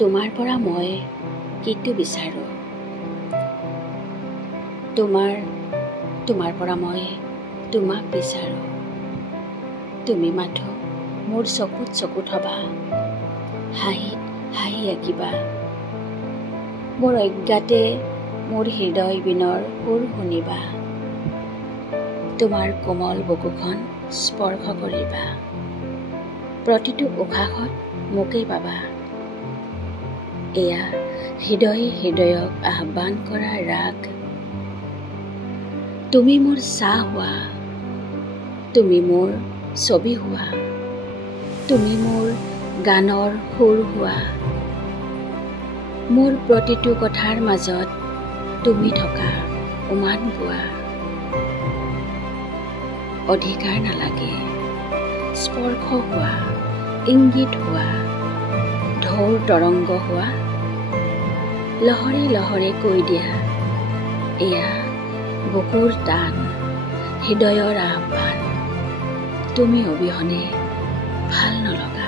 তোমাৰ পৰা মই কিটো বিচাৰোঁ? তোমাৰ পৰা মই তোমাক বিচাৰোঁ। তুমি মাথো মোৰ চকুত হবা, হাঁহিত হাঁহি আঁকিবা। মোৰ অজ্ঞাতে মোৰ হৃদয় বীণৰ সুৰ শুনিবা। তোমাৰ কোমল বুকুখন স্পৰ্শ কৰিবা। প্ৰতিটো উশাহত মোকেই পাবা। এয়া হৃদয়ে হৃদয়ক আহ্বান কৰা ৰাগ। তুমি মোৰ ছাঁ হোৱা, তুমি মোৰ ছবি হোৱা, তুমি মোৰ গানৰ সুৰ হোৱা। মোৰ প্ৰতিটো কথাৰ মাজত তুমি থকা উমান বোৱা। অধিকাৰ নালাগে স্পৰ্শ হোৱা, ইংগিত হোৱা, ঢৌৰ তৰংগ হোৱা। লহৰে লহৰে কৈ দিয়া, এয়া বুকুৰ টান, হৃদয়ৰ আহ্বান। তুমি অবিহনে ভাল নলগা।